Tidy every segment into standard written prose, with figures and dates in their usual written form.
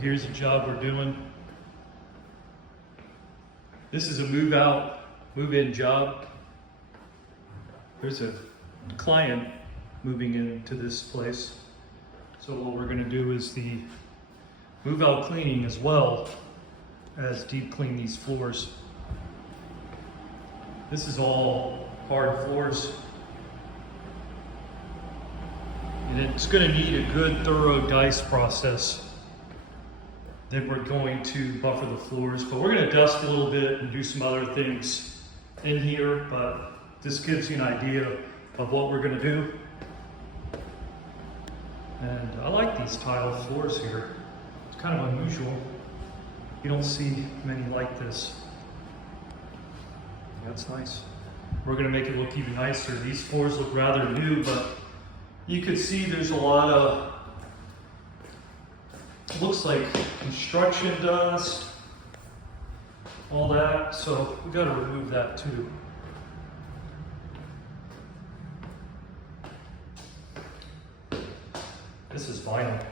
here's the job we're doing. This is a move out, move in job. There's a client moving into this place. So what we're gonna do is the move out cleaning as well as deep clean these floors. This is all hard floors. And it's gonna need a good thorough DISE process. Then we're going to buffer the floors, but we're gonna dust a little bit and do some other things in here, but this gives you an idea of what we're gonna do. And I like these tile floors here. It's kind of unusual. You don't see many like this. That's nice. We're gonna make it look even nicer. These floors look rather new, but you could see there's a lot of, looks like construction dust, all that. So we gotta remove that too. This is vinyl,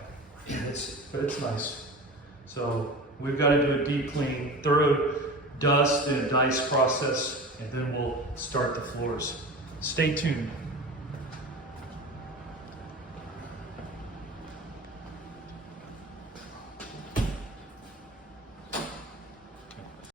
but it's nice. So we've got to do a deep clean, thorough dust and DISE process, and then we'll start the floors. Stay tuned.